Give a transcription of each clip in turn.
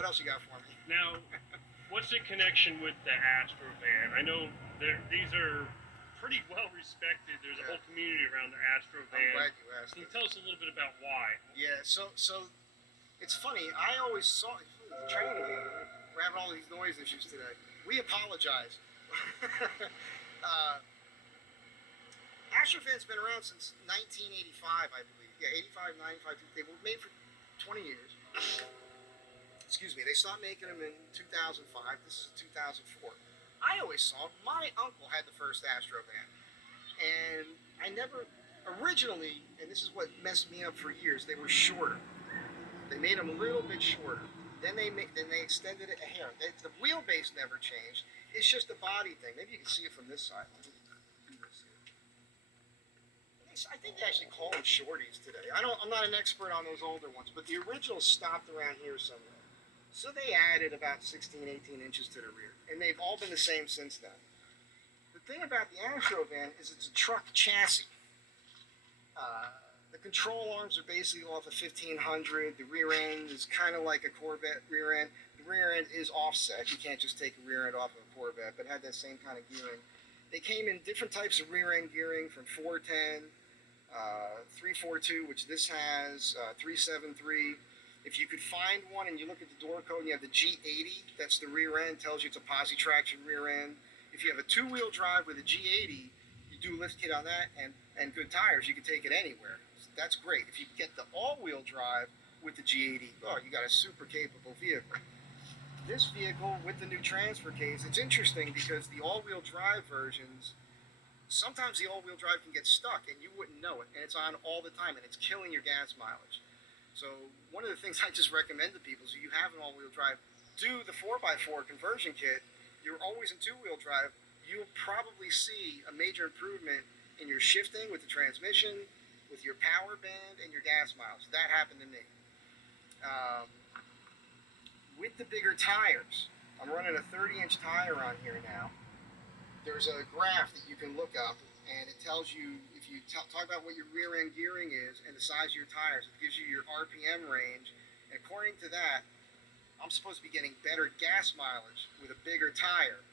What else you got for me? Now, what's the connection with the Astro van? I know these are pretty well respected. There's a whole community around the Astro van. I'm glad you asked. Can you tell us a little bit about why? Yeah, so it's funny. I always saw the training. We're having all these noise issues today. We apologize. Astro van's been around since 1985, I believe. Yeah, 85, 95. They were made for 20 years. Excuse me. They stopped making them in 2005. This is 2004. I always saw my uncle had the first Astro van, and I never originally. And this is what messed me up for years. They were shorter. They made them a little bit shorter. Then they extended it a hair. The wheelbase never changed. It's just a body thing. Maybe you can see it from this side. I think they actually call them shorties today. I'm not an expert on those older ones, but the originals stopped around here somewhere. So they added about 16, 18 inches to the rear, and they've all been the same since then. The thing about the Astro van is it's a truck chassis. The control arms are basically off a 1500. The rear end is kind of like a Corvette rear end. The rear end is offset. You can't just take a rear end off of a Corvette, but it had that same kind of gearing. They came in different types of rear end gearing, from 410, 342, which this has, 373. If you could find one and you look at the door code and you have the G80, that's the rear end, tells you it's a posi traction rear end. If you have a two-wheel drive with a G80, you do a lift kit on that and good tires, you can take it anywhere. So that's great. If you get the all-wheel drive with the G80, oh, you got a super capable vehicle. This vehicle with the new transfer case, it's interesting because the all-wheel drive versions, sometimes the all-wheel drive can get stuck and you wouldn't know it, and it's on all the time and it's killing your gas mileage. So one of the things I just recommend to people is if you have an all-wheel drive, do the 4x4 conversion kit. You're always in two-wheel drive. You'll probably see a major improvement in your shifting with the transmission, with your power band, and your gas mileage. That happened to me. With the bigger tires, I'm running a 30-inch tire on here now. There's a graph that you can look up, and it tells you, if you talk about what your rear end gearing is and the size of your tires, it gives you your RPM range. And according to that, I'm supposed to be getting better gas mileage with a bigger tire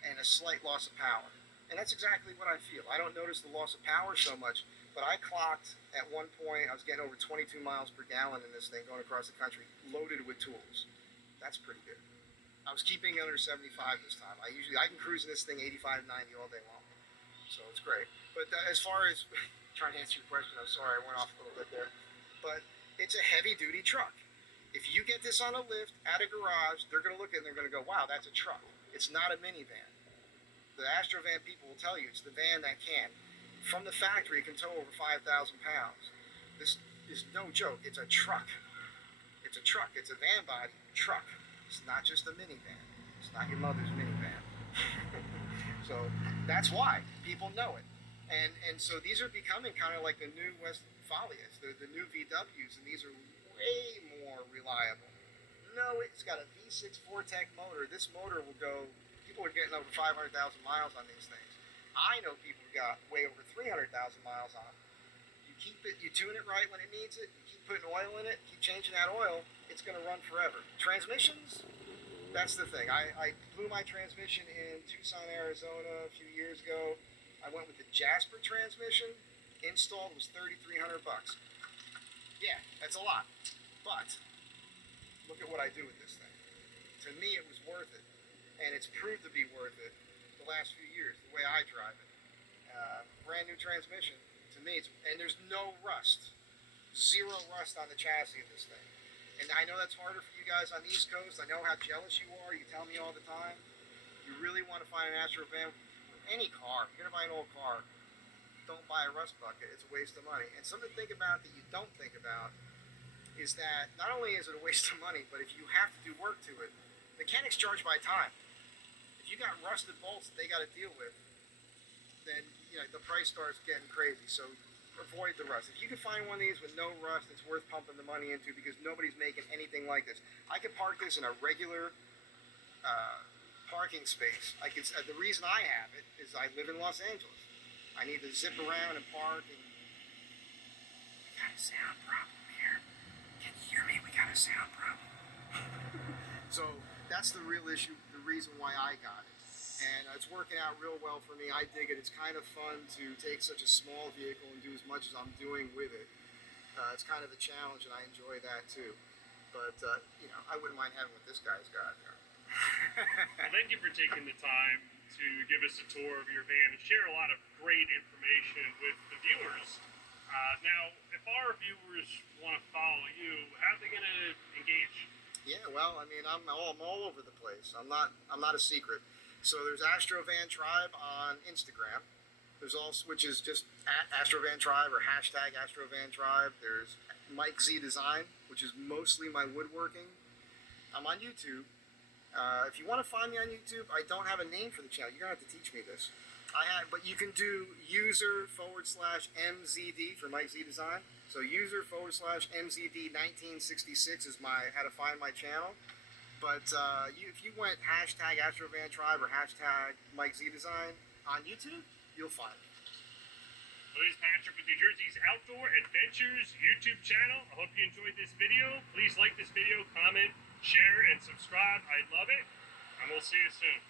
and a slight loss of power. And that's exactly what I feel. I don't notice the loss of power so much, but I clocked at one point, I was getting over 22 miles per gallon in this thing going across the country, loaded with tools. That's pretty good. I was keeping under 75 this time. I can cruise in this thing 85, 90 all day long. So it's great. But as far as trying to answer your question, I'm sorry I went off a little bit there. But it's a heavy-duty truck. If you get this on a lift at a garage, they're going to look at it and they're going to go, wow, that's a truck. It's not a minivan. The Astro van people will tell you it's the van that can. From the factory, it can tow over 5,000 pounds. This is no joke. It's a truck. It's a truck. It's a van body truck. It's not just a minivan. It's not your mother's minivan. So that's why people know it. And so these are becoming kind of like the new Westphalias, the new VWs, and these are way more reliable. No, it's got a V6 4Tech motor. This motor will go, people are getting over 500,000 miles on these things. I know people who got way over 300,000 miles on them. You keep it, you tune it right when it needs it, you keep putting oil in it, keep changing that oil, it's going to run forever. Transmissions, that's the thing. I blew my transmission in Tucson, Arizona a few years ago. I went with the Jasper transmission. Installed was $3,300. Yeah, that's a lot. But look at what I do with this thing. To me, it was worth it, and it's proved to be worth it the last few years. The way I drive it, brand new transmission. To me, and there's no rust, zero rust on the chassis of this thing. And I know that's harder for you guys on the East Coast. I know how jealous you are. You tell me all the time. You really want to find an Astro van, any car. You're gonna buy an old car. Don't buy a rust bucket. It's a waste of money. And something to think about that you don't think about is that not only is it a waste of money, but if you have to do work to it, mechanics charge by time. If you got rusted bolts that they got to deal with, then the price starts getting crazy. So avoid the rust. If you can find one of these with no rust, it's worth pumping the money into because nobody's making anything like this. I could park this in a regular parking space. The reason I have it is I live in Los Angeles. I need to zip around and park. And we got a sound problem here. Can you hear me? We got a sound problem. that's the real issue, the reason why I got it. And it's working out real well for me. I dig it. It's kind of fun to take such a small vehicle and do as much as I'm doing with it. It's kind of a challenge, and I enjoy that too. But you know, I wouldn't mind having what this guy's got here. Well, thank you for taking the time to give us a tour of your van and share a lot of great information with the viewers. Now, if our viewers want to follow you, how are they going to engage? Yeah, well, I mean, I'm all over the place. I'm not a secret. So there's Astro Van Tribe on Instagram. There's also, which is just at Astro Van Tribe or hashtag Astro Van Tribe. There's Mike Z Design, which is mostly my woodworking. I'm on YouTube. If you want to find me on YouTube, I don't have a name for the channel. You're gonna have to teach me this. But you can do user/MZD for Mike Z Design. So user/MZD 1966 is how to find my channel. But if you went hashtag Astro Van Tribe or hashtag Mike Z Design on YouTube, you'll find me. Well, this is Patrick with New Jersey's Outdoor Adventures YouTube channel. I hope you enjoyed this video. Please like this video, comment, share, and subscribe. I love it. And we'll see you soon.